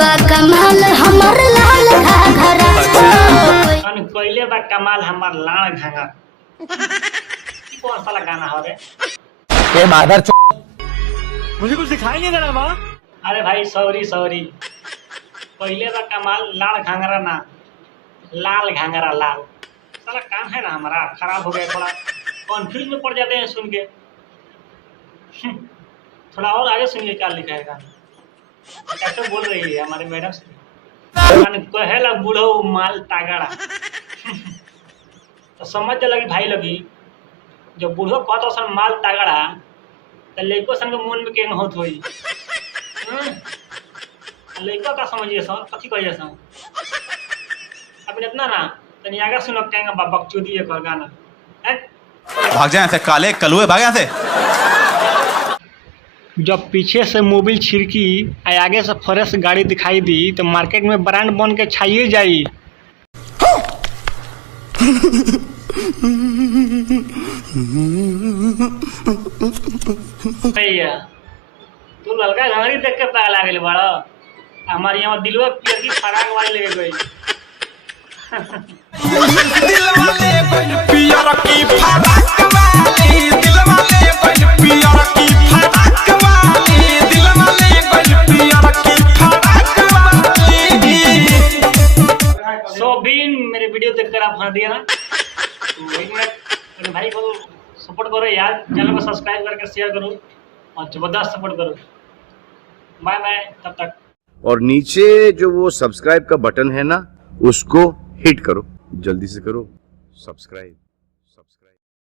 बा कमाल हमर लाल घाघरा। पहले बा कमाल हमार लाल घाघरा। कौन सा गाना हो रे? ये मादर मुझे कुछ दिखाई नहीं दे रहा माँ। अरे भाई सॉरी सॉरी। पहले बा कमाल लाल घाघरा ना, लाल घाघरा लाल। साला काम है ना हमारा खराब हो गया, थोड़ा कंफ्यूज में पड़ जाते हैं सुन के। थोड़ा और आगे सुनिए क्या लिखा है गाना। कैसे बोल रही है हमारे मैडम से, कहेला बूढ़ो माल तागड़ा। तो समझ लगी भाई लगी, जब बूढ़ो कहता सन माल तागड़ा तो लड़को सन के मन में केंग होत होई। लड़को का समझिए सर कथी कहिए सर। अब इतना ना तनी आगे सुनो कहेंगे बकचोदी एक और गाना। भाग जाए ऐसे काले कलुए, भाग यहाँ से। जब पीछे से मोबिल छिड़की आगे से फ्रेश गाड़ी दिखाई दी तो मार्केट में ब्रांड बन के छाइए जाई। तू लड़का घंगरी देख के पागल गई बड़ा। हमारे यहाँ दिलवा पियर की फराक वाली ले गई। मेरे वीडियो देखकर आप हंस दिया ना, तो एक मिनट भाई को सपोर्ट करो यार, चैनल को सब्सक्राइब करके शेयर करो और जबरदस्त सपोर्ट करो। बाय बाय तब तक। और नीचे जो वो सब्सक्राइब का बटन है ना, उसको हिट करो, जल्दी से करो सब्सक्राइब।